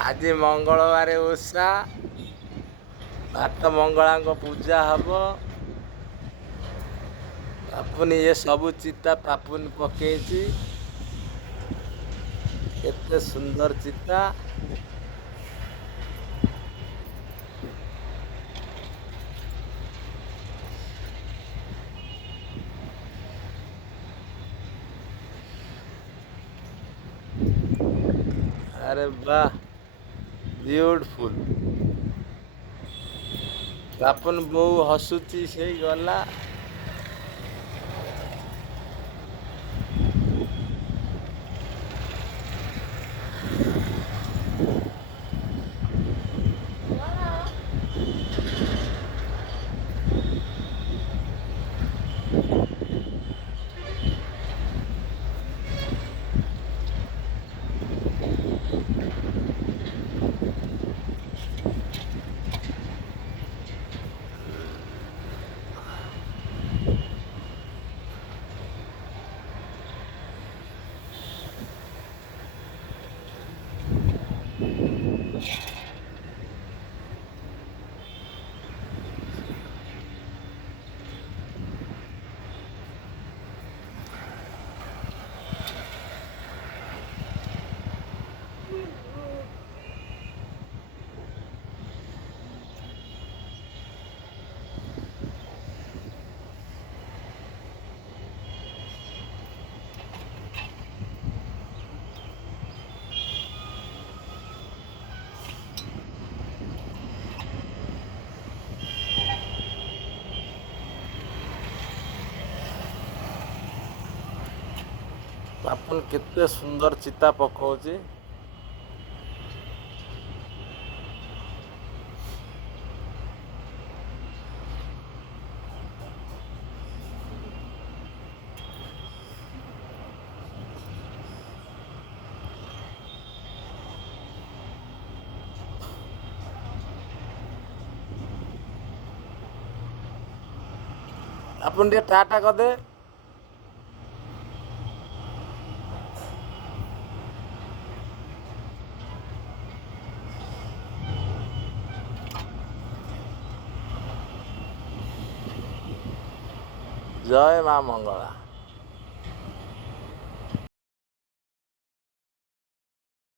आज मंगलवार ओषा बाट मंगला पूजा हम पापुन ये सब चिता पापुन पकई केते सुंदर चिता। अरे वाह ब्यूटीफुल। पापुन बो हसुची से गला। पापुन केते सुंदर चिता पकाउची। अपन टे टाटा कर दे। जय मां मंगला।